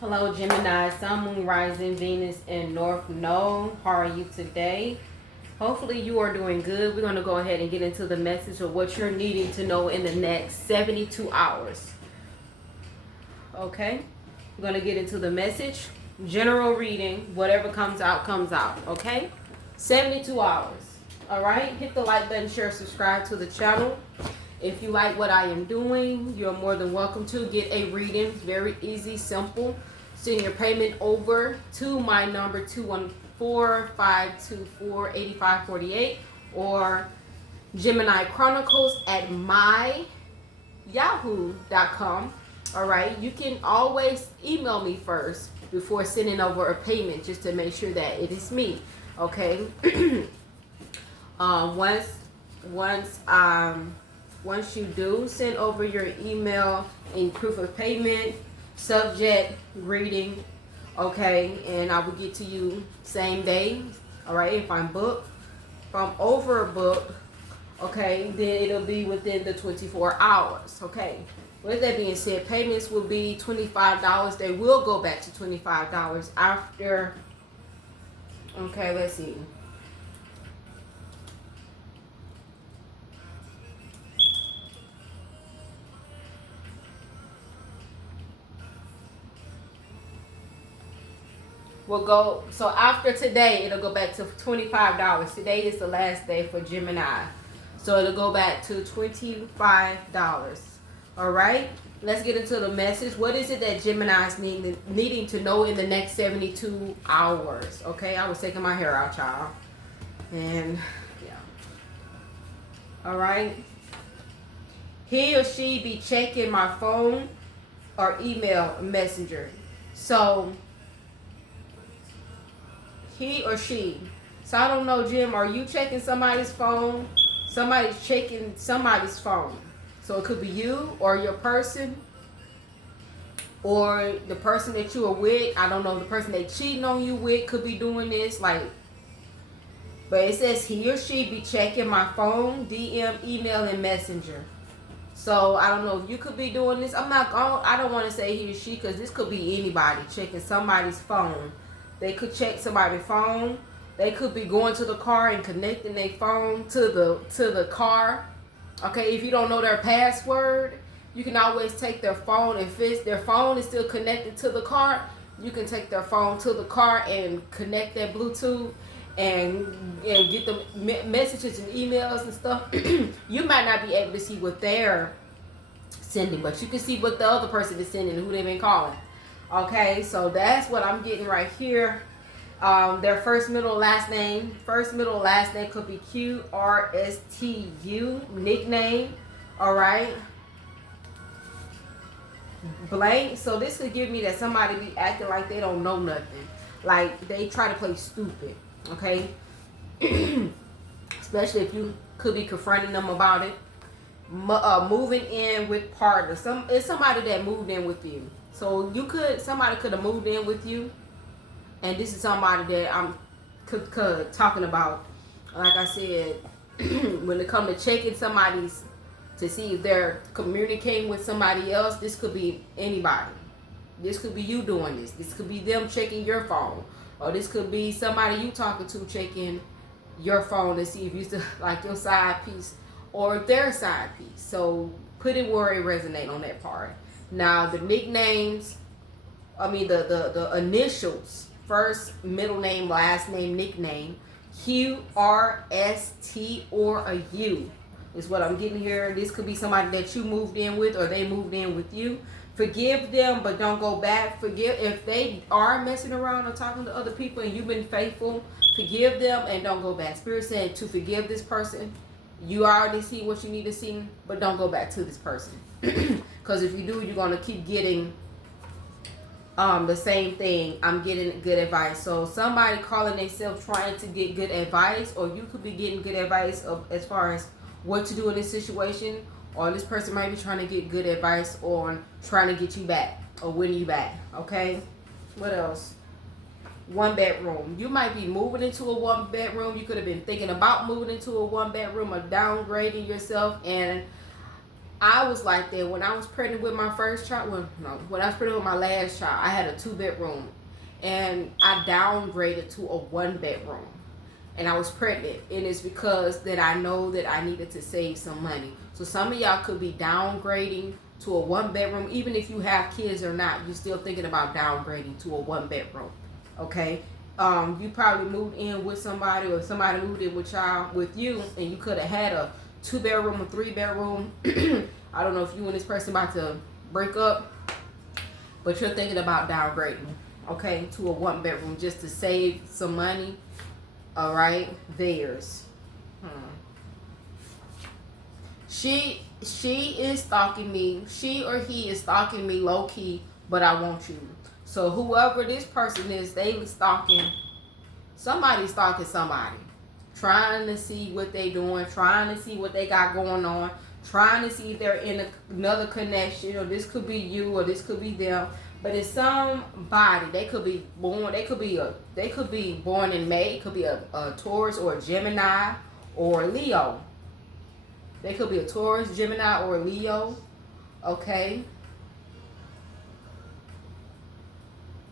Hello, Gemini, Sun, Moon, Rising, Venus, and North Node. How are you today? Hopefully you are doing good. We're going to go ahead and get into the message of what you're needing to know in the next 72 hours. Okay? We're going to get into the message. General reading. Whatever comes out, comes out. Okay? 72 hours. All right? Hit the like button, share, subscribe to the channel. If you like what I am doing, you're more than welcome to get a reading. It's very easy, simple. Send your payment over to my number 214-524-8548 or Gemini Chronicles at myyahoo.com. All right, you can always email me first before sending over a payment just to make sure that it is me. Okay. Once you do send over your email and proof of payment, subject, reading, okay, and I will get to you same day, all right, if I'm booked. If I'm overbooked, okay, then it'll be within the 24 hours, okay. With that being said, payments will be $25. They will go back to $25 after, okay, let's see. Will go, so after today it'll go back to $25. Today is the last day for Gemini, so it'll go back to $25. All right, let's get into the message. What is it that Gemini is needing to know in the next 72 hours? Okay, I was taking my hair out, y'all, and yeah. All right, he or she be checking my phone or email messenger. So he or she. So I don't know, Jim, are you checking somebody's phone? Somebody's checking somebody's phone. So it could be you or your person or the person that you are with. I don't know, the person they cheating on you with could be doing this. Like, but it says he or she be checking my phone, DM, email, and messenger. So I don't know if you could be doing this. I don't want to say he or she because this could be anybody checking somebody's phone. They could check somebody's phone. They could be going to the car and connecting their phone to the car. Okay, if you don't know their password, you can always take their phone. If their phone is still connected to the car, you can take their phone to the car and connect that Bluetooth and get the messages and emails and stuff. You might not be able to see what they're sending, but you can see what the other person is sending and who they've been calling. Okay, so that's what I'm getting right here. Their first, middle, last name. First, middle, last name could be QRSTU. Nickname. All right. Blank. So this could give me that somebody be acting like they don't know nothing. Like they try to play stupid. Okay. Especially if you could be confronting them about it. Moving in with partner. It's somebody that moved in with you. So somebody could have moved in with you, and this is somebody that I'm talking about. Like I said, when it comes to checking somebody's to see if they're communicating with somebody else, this could be anybody. This could be you doing this. This could be them checking your phone, or this could be somebody you talking to checking your phone to see if you still like your side piece or their side piece. So put it where it resonate on that part. Now the nicknames, the initials, first, middle name, last name, nickname, QRST or a U is what I'm getting here. This could be somebody that you moved in with or they moved in with you. Forgive them, but don't go back. Forgive if they are messing around or talking to other people and you've been faithful. Forgive them and don't go back. Spirit said to forgive this person. You already see what you need to see, but don't go back to this person. Because if you do, you're going to keep getting the same thing. I'm getting good advice. So somebody calling themselves trying to get good advice, or you could be getting good advice as far as what to do in this situation, or this person might be trying to get good advice on trying to get you back or win you back. Okay? What else? One bedroom. You might be moving into a one bedroom. You could have been thinking about moving into a one bedroom or downgrading yourself, and I was like that when I was pregnant with my first child. Well, no, when I was pregnant with my last child, I had a 2-bedroom, and I downgraded to a 1-bedroom. And I was pregnant, and it's because that I know that I needed to save some money. So some of y'all could be downgrading to a 1-bedroom, even if you have kids or not. You're still thinking about downgrading to a 1-bedroom. Okay, you probably moved in with somebody, or somebody moved in with you, and you could have had a 2-bedroom or 3-bedroom. I don't know if you and this person about to break up, but you're thinking about downgrading, okay, to a 1-bedroom just to save some money. All right, theirs. She is stalking me. She or he is stalking me low key, but I want you. So whoever this person is, they stalking. Somebody's stalking somebody, trying to see what they doing, trying to see what they got going on, trying to see if they're in another connection, or this could be you, or this could be them. But it's somebody. They could be born. They could be born in May. It could be a Taurus or a Gemini or a Leo. They could be a Taurus, Gemini, or a Leo. Okay.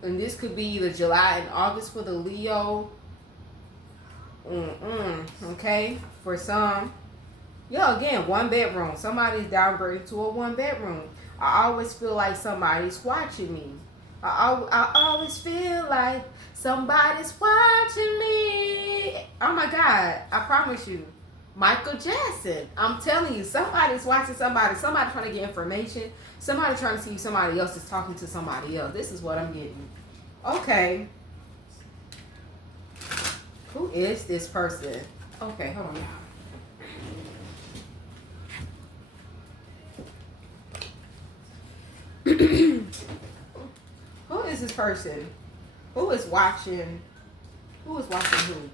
And this could be either July and August for the Leo. Okay. For some. Yeah, again, 1-bedroom. Somebody's downgraded to a 1-bedroom. I always feel like somebody's watching me. I always feel like somebody's watching me. Oh my God, I promise you. Michael Jackson. I'm telling you, somebody's watching somebody. Somebody trying to get information. Somebody trying to see if somebody else is talking to somebody else. This is what I'm getting. Okay. Who is this person? Okay, hold on, y'all. Who is this person? Who is watching? Who is watching who?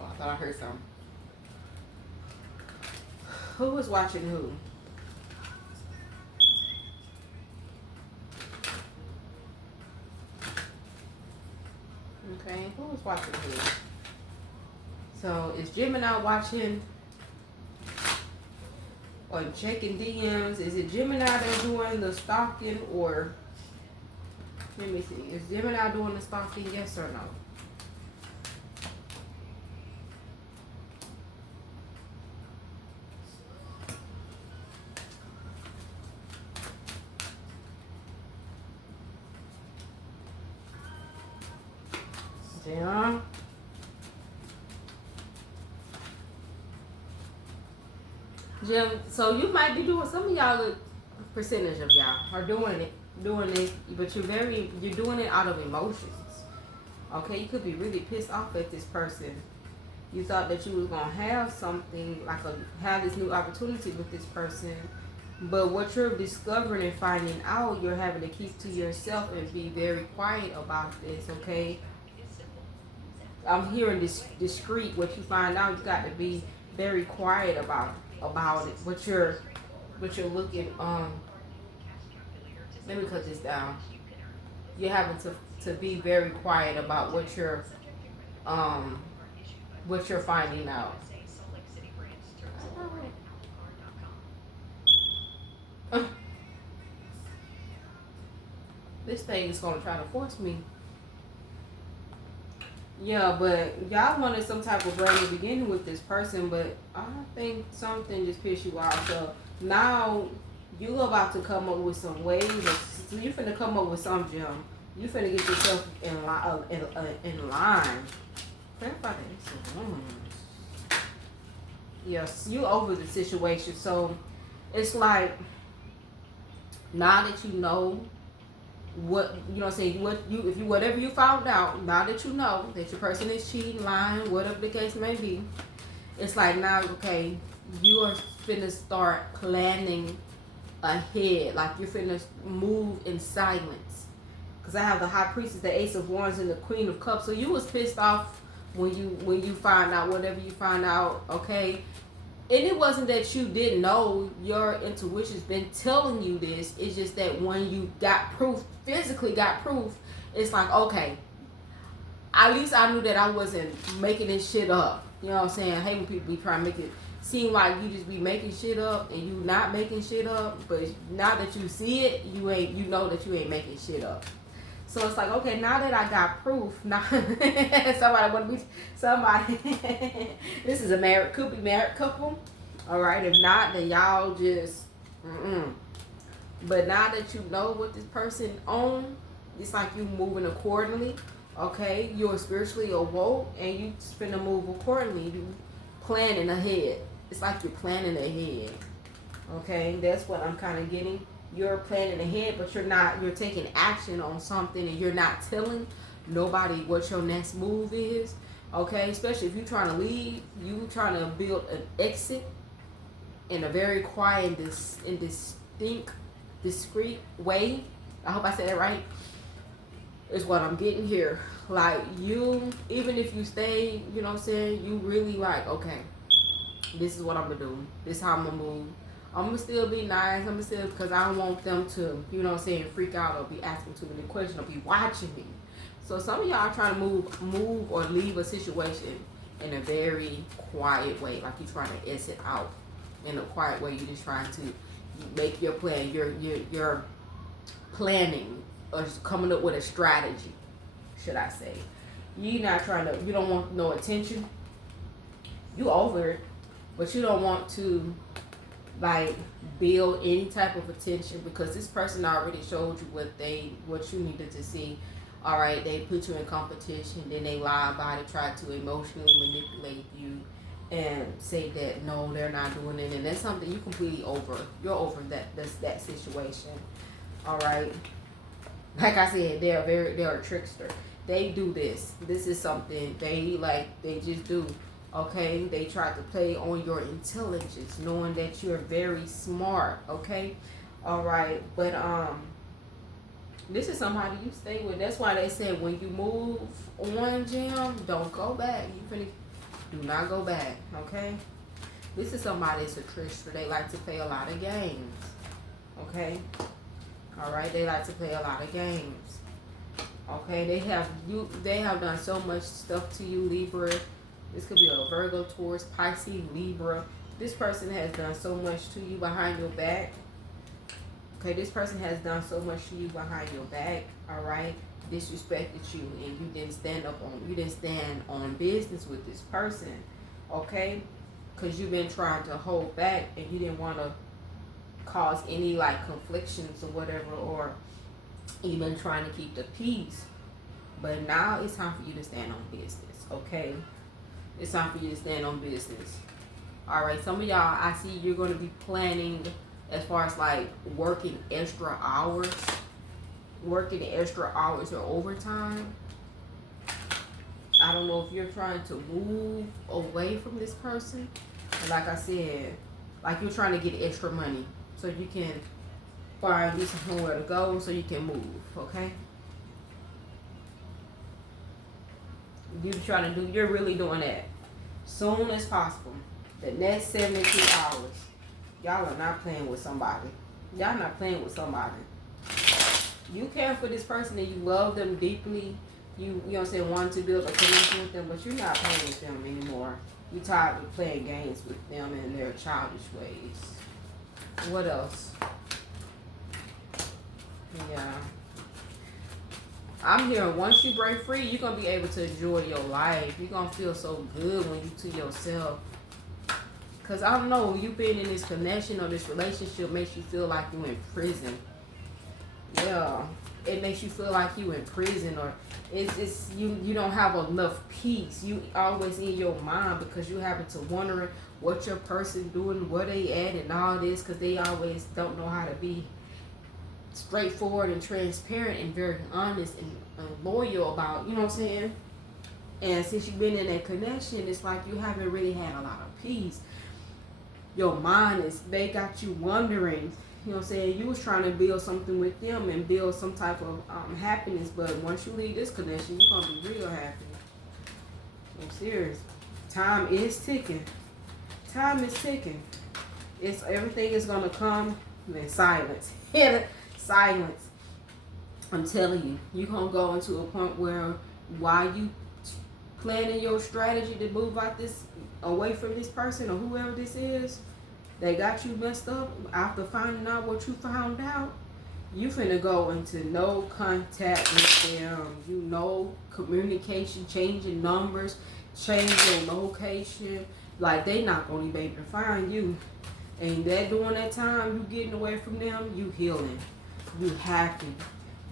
Oh, I thought I heard something. Who is watching who? Okay, who is watching who? So is Gemini watching or checking DMs? Is it Gemini that's doing the stalking, or let me see, is Gemini doing the stalking, yes or no? Damn. Jim, so you might be doing, some of y'all, percentage of y'all are doing it, but you're doing it out of emotions. Okay, you could be really pissed off at this person. You thought that you was gonna have something like have this new opportunity with this person, but what you're discovering and finding out, you're having to keep to yourself and be very quiet about this. Okay, I'm hearing this discreet. What you find out, you got to be very quiet about it. What you're looking let me cut this down. You're having to be very quiet about what you're finding out. This thing is gonna try to force me. Yeah, but y'all wanted some type of brand new beginning with this person, but I think something just pissed you off. So now you about to come up with some ways. You finna come up with some gem. You finna get yourself in line. Yes, you over the situation. So it's like, now that you know what, you know what I'm saying, whatever you found out, now that you know that your person is cheating, lying, whatever the case may be, it's like now, okay, you are finna start planning ahead. Like you're finna move in silence. Because I have the High Priestess, the Ace of Wands, and the Queen of Cups. So you was pissed off when you find out whatever you find out, okay? And it wasn't that you didn't know. Your intuition's been telling you this. It's just that when you got proof, physically got proof, it's like, okay, at least I knew that I wasn't making this shit up. You know what I'm saying? I hate when people be trying to make it seem like you just be making shit up and you not making shit up, but now that you see it, you know that you ain't making shit up. So it's like, okay, now that I got proof, now somebody want to be somebody. This is could be married couple. All right, if not, then y'all just. But now that you know what this person own, it's like you moving accordingly. Okay, you're spiritually awoke and you finna move accordingly. You planning ahead. It's like you're planning ahead. Okay, that's what I'm kind of getting. You're planning ahead, but you're taking action on something and you're not telling nobody what your next move is. Okay, especially if you're trying to leave, you trying to build an exit in a very quiet and discreet way. I hope I said that right. Is what I'm getting here. Like, you, even if you stay, you know what I'm saying, you really like, okay, this is what I'm gonna do. This is how I'm gonna move. I'm gonna still be nice. I'm gonna still, because I don't want them to, you know what I'm saying, freak out or be asking too many questions or be watching me. So some of y'all are trying to move or leave a situation in a very quiet way, like you're trying to exit out in a quiet way. You're just trying to make your plan. You're planning or coming up with a strategy, should I say? You don't want no attention. You over it, but you don't want to like build any type of attention because this person already showed you what you needed to see. All right, they put you in competition, then they lie about it, try to emotionally manipulate you and say that no, they're not doing it, and that's something you completely over. You're over that situation. All right, like I said, they're a trickster. They do this. This is something they just do. Okay, they try to play on your intelligence, knowing that you're very smart. Okay, all right, but this is somebody you stay with. That's why they said when you move on, Jim, don't go back. Do not go back. Okay, this is somebody that's a trickster. They like to play a lot of games. Okay, all right, they like to play a lot of games. Okay, they have done so much stuff to you, Libra. This could be a Virgo, Taurus, Pisces, Libra. This person has done so much to you behind your back. Okay, this person has done so much to you behind your back. All right, disrespected you, and you didn't stand on business with this person. Okay, because you've been trying to hold back, and you didn't want to cause any like conflictions or whatever, or you've been trying to keep the peace. But now it's time for you to stand on business. Okay. It's time for you to stand on business. All right, some of y'all, I see you're going to be planning as far as like working extra hours or overtime. I don't know if you're trying to move away from this person. And like I said, like you're trying to get extra money so you can find you somewhere to go so you can move, okay? You're really doing that soon as possible. The next 72 hours. Y'all are not playing with somebody. Y'all not playing with somebody. You care for this person and you love them deeply. You know what I'm saying, want to build a connection with them, but you're not playing with them anymore. You tired of playing games with them and their childish ways. What else? Yeah. I'm hearing once you break free, you're going to be able to enjoy your life. You're going to feel so good when you to yourself. Because I don't know, you being in this connection or this relationship makes you feel like you're in prison. Yeah. It makes you feel like you in prison, or it's you don't have enough peace. You always in your mind because you having to wondering what your person doing, where they at and all this, because they always don't know how to be straightforward and transparent and very honest and loyal about, you know what I'm saying? And since you've been in that connection, it's like you haven't really had a lot of peace. Your mind they got you wondering, you know what I'm saying? You was trying to build something with them and build some type of happiness, but once you leave this connection, you're going to be real happy. I'm serious. Time is ticking. Time is ticking. Everything is going to come in silence. Silence. I'm telling you, you're going to go into a point where while you planning your strategy to move out this away from this person or whoever this is, they got you messed up after finding out what you found out, you finna go into no contact with them. You know, communication, changing numbers, changing location. Like, they not gonna be able to find you. And that during that time, you getting away from them, you healing. You happy.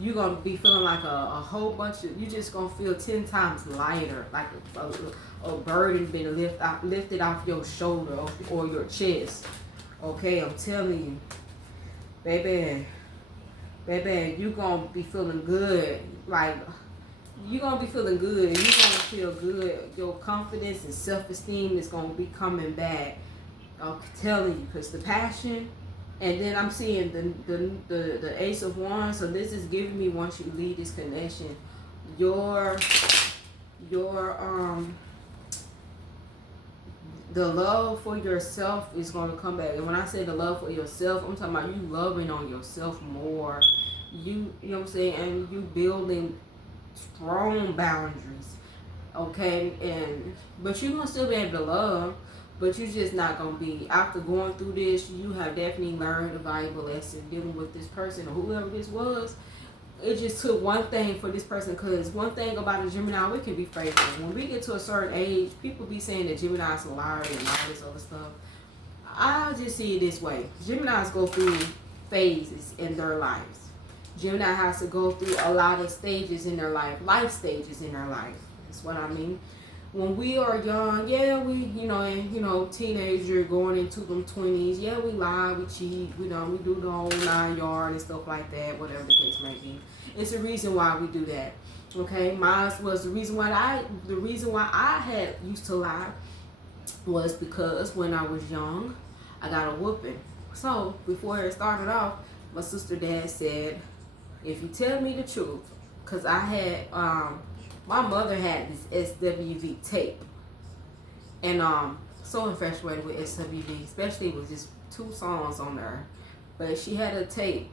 You gonna be feeling like a whole bunch of, you just gonna feel 10 times lighter. Like a burden been lifted off your shoulder or your chest. Okay, I'm telling you. Baby, you gonna be feeling good. Like, you gonna be feeling good. You gonna feel good. Your confidence and self-esteem is gonna be coming back. I'm telling you, because the passion, and then I'm seeing the Ace of Wands. So this is giving me, once you leave this connection, your the love for yourself is going to come back. And when I say the love for yourself, I'm talking about you loving on yourself more. You know what I'm saying? And you building strong boundaries. Okay? But you're going to still be able to love. But you're just not going to be, after going through this, you have definitely learned a valuable lesson dealing with this person or whoever this was. It just took one thing for this person, because one thing about a Gemini, we can be faithful. When we get to a certain age, people be saying that Gemini's a liar and all this other stuff. I just see it this way. Geminis go through phases in their lives. Gemini has to go through a lot of stages in their life stages in their life. That's what I mean. When we are young, yeah, we, teenager going into them 20s, yeah, we lie, we cheat, we do the whole 9 yard and stuff like that, whatever the case may be. It's a reason why we do that. Okay, mine was the reason why I had used to lie was because when I was young, I got a whooping. So before it started off, my sister dad said, if you tell me the truth, because I had my mother had this SWV tape, and so infatuated with SWV, especially with just 2 songs on there. But she had a tape.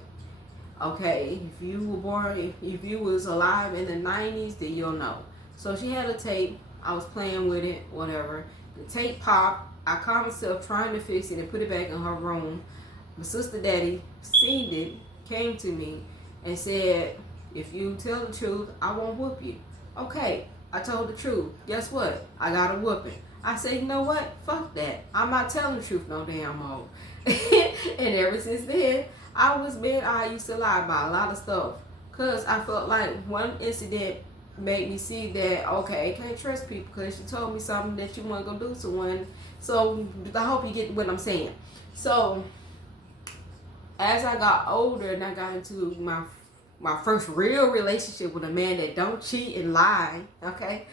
Okay, if you were born, if you was alive in the 90s, then you'll know. So she had a tape. I was playing with it, whatever. The tape popped. I caught myself trying to fix it and put it back in her room. My sister daddy seen it, came to me, and said, if you tell the truth, I won't whoop you. Okay, I told the truth. Guess what? I got a whooping. I said, you know what? Fuck that. I'm not telling the truth no damn more. And ever since then, I used to lie about a lot of stuff. Because I felt like one incident made me see that, okay, I can't trust people because you told me something that you weren't going to do to one. So I hope you get what I'm saying. So as I got older and I got into my first real relationship with a man that don't cheat and lie, okay?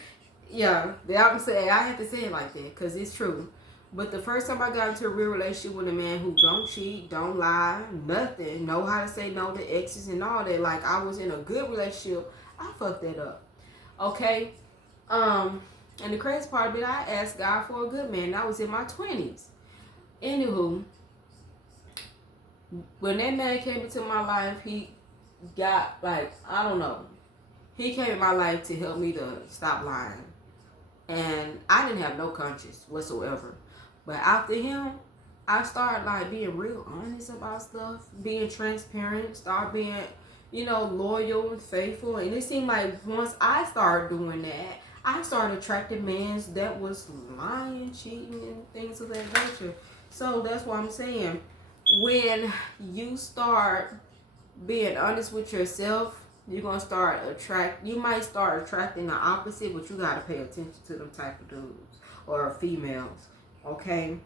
Yeah, I'm saying, I have to say it like that because it's true. But the first time I got into a real relationship with a man who don't cheat, don't lie, nothing, know how to say no to exes and all that, like I was in a good relationship, I fucked that up. Okay? And the crazy part of it, I asked God for a good man. I was in my 20s. Anywho, when that man came into my life, he got, like, I don't know. He came in my life to help me to stop lying. And I didn't have no conscience whatsoever. But after him, I started, like, being real honest about stuff, being transparent, start being, loyal and faithful. And it seemed like once I started doing that, I started attracting men that was lying, cheating, and things of that nature. So that's what I'm saying. When you start being honest with yourself, you're going to you might start attracting the opposite, but you got to pay attention to them type of dudes or females. Okay?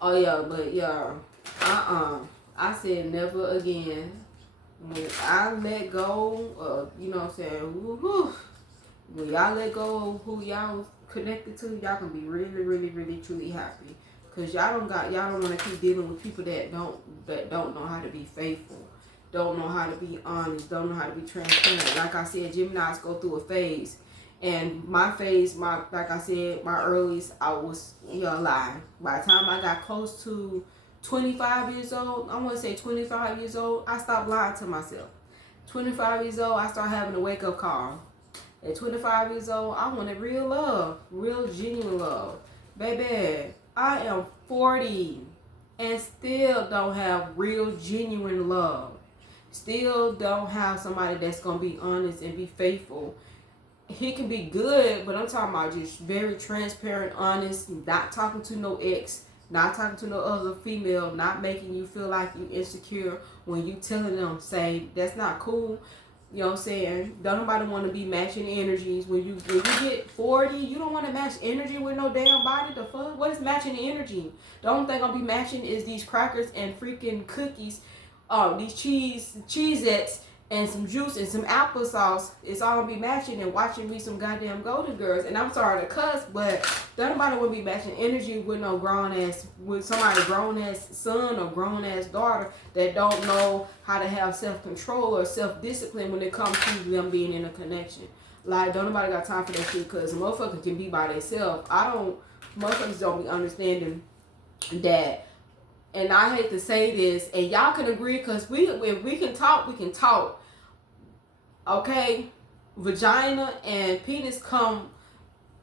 Oh, yeah, but, yeah, I said never again. When I let go of, what I'm saying, woo-hoo, when y'all let go of who y'all was connected to, y'all can be really, really, really, truly happy. Because y'all don't want to keep dealing with people that don't know how to be faithful, don't know how to be honest, don't know how to be transparent. Like I said, Geminis go through a phase. And my phase, like I said, my earliest, I was lying. By the time I got close to 25 years old, I want to say 25 years old, I stopped lying to myself. 25 years old, I started having a wake-up call. At 25 years old, I wanted real love, real genuine love. Baby, I am 40 and still don't have real, genuine love. Still don't have somebody that's going to be honest and be faithful. He can be good, but I'm talking about just very transparent, honest, not talking to no ex, not talking to no other female, not making you feel like you insecure when you telling them, say, that's not cool. You know what I'm saying? Don't nobody want to be matching energies. When you get 40, you don't want to match energy with no damn body. The fuck? What is matching energy? The only thing I'll be matching is these crackers and freaking cookies, these Cheesettes and some juice and some applesauce. It's all gonna be matching and watching me some goddamn Golden Girls. And I'm sorry to cuss, but don't nobody want to be matching energy with no grown ass, with somebody grown ass son or grown ass daughter that don't know how to have self control or self discipline when it comes to them being in a connection. Like, don't nobody got time for that shit, because motherfuckers can be by themselves. Motherfuckers don't be understanding that. And I hate to say this, and y'all can agree, because if we can talk, we can talk. Okay, vagina and penis come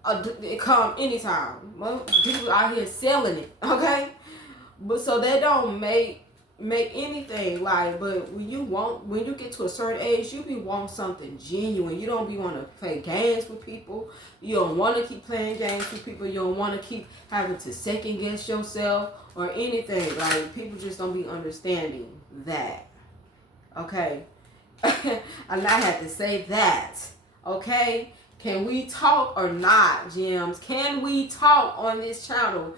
anytime. Well, people out here selling it. Okay, but so they don't make anything like. But when you get to a certain age, you want something genuine. You don't be want to play games with people. You don't want to keep playing games with people. You don't want to keep having to second guess yourself or anything. Like, people just don't be understanding that. Okay. And I had to say that. Okay? Can we talk or not, Gems? Can we talk on this channel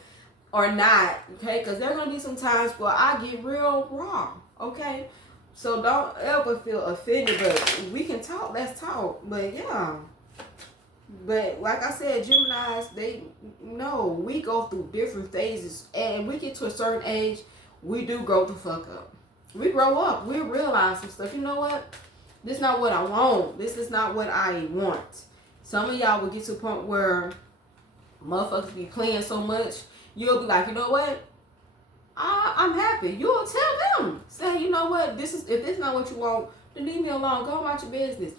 or not? Okay? Because there are going to be some times where I get real raw. Okay? So don't ever feel offended. But we can talk. Let's talk. But yeah. But like I said, Geminis, we go through different phases. And we get to a certain age, we do grow the fuck up. We grow up. We realize some stuff. You know what? This is not what I want. This is not what I want. Some of y'all will get to a point where motherfuckers be playing so much, you'll be like, you know what? I'm happy. You'll tell them. Say, you know what? If this is not what you want, then leave me alone. Go about your business.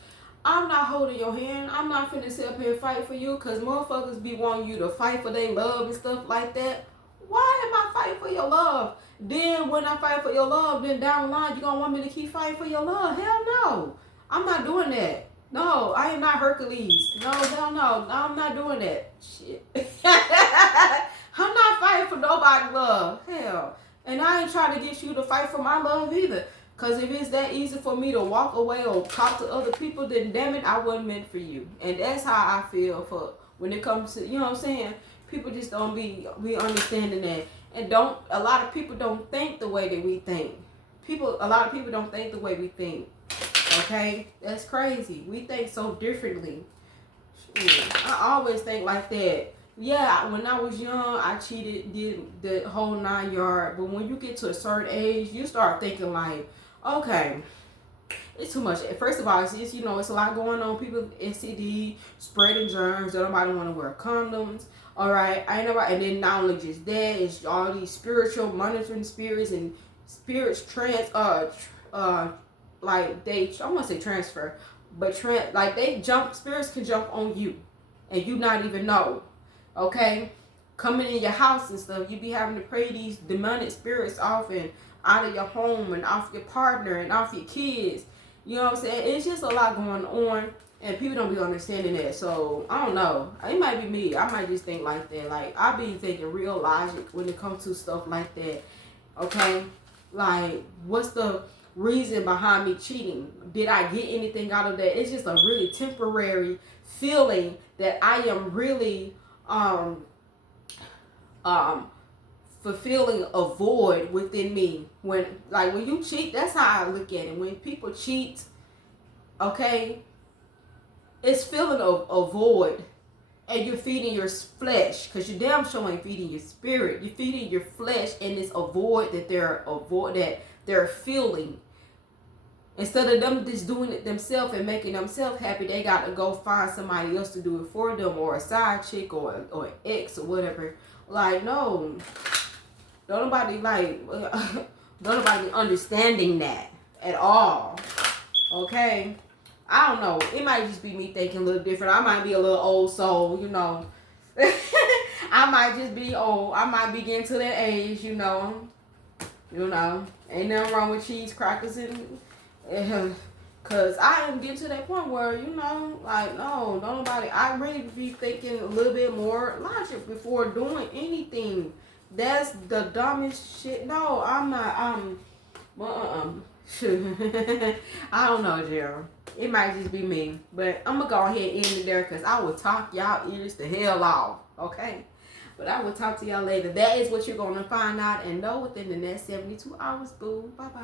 I'm not holding your hand. I'm not finna sit up here and fight for you, because motherfuckers be wanting you to fight for their love and stuff like that. Why am I fighting for your love? Then when I fight for your love, then down the line, you gonna want me to keep fighting for your love? Hell no. I'm not doing that. No, I am not Hercules. No, hell no. I'm not doing that. Shit. I'm not fighting for nobody's love. Hell. And I ain't trying to get you to fight for my love either. Because if it's that easy for me to walk away or talk to other people, then damn it, I wasn't meant for you. And that's how I feel for when it comes to, you know what I'm saying? People just don't be understanding that. And a lot of people don't think the way that we think. A lot of people don't think the way we think. Okay? That's crazy. We think so differently. I always think like that. Yeah, when I was young, I cheated, did the whole 9 yard. But when you get to a certain age, you start thinking like, okay, it's too much. First of all, it's it's a lot going on. People STD, spreading germs. Nobody want to wear condoms. All right, I know. And then not only just that, it's all these spiritual monitoring spirits and spirits like I want to say transfer, but spirits can jump on you, and you not even know. Okay, coming in your house and stuff, you be having to pray these demonic spirits off and out of your home and off your partner and off your kids. You know what I'm saying? It's just a lot going on, and people don't be understanding that. So I don't know. It might be me. I might just think like that. Like, I be thinking real logic when it comes to stuff like that. Okay, like, what's the reason behind me cheating? Did I get anything out of that? It's just a really temporary feeling that I am really fulfilling a void within me. When you cheat, that's how I look at it. When people cheat, okay, it's filling a void, and you're feeding your flesh, because you damn sure ain't feeding your spirit. You're feeding your flesh, and it's a void that they're feeling. Instead of them just doing it themselves and making themselves happy, they got to go find somebody else to do it for them, or a side chick, or an ex, or whatever. Like, no, don't nobody understanding that at all. Okay, I don't know. It might just be me thinking a little different. I might be a little old soul, you know. I might just be old. I might be getting to that age, you know. Ain't nothing wrong with cheese crackers and cause I am getting to that point where, like, no, nobody. I really be thinking a little bit more logic before doing anything. That's the dumbest shit. No, I'm not. I don't know, Gerald. It might just be me, but I'm gonna go ahead and end it there because I will talk y'all ears the hell off. Okay. But I will talk to y'all later. That is what you're going to find out and know within the next 72 hours, boo. Bye-bye.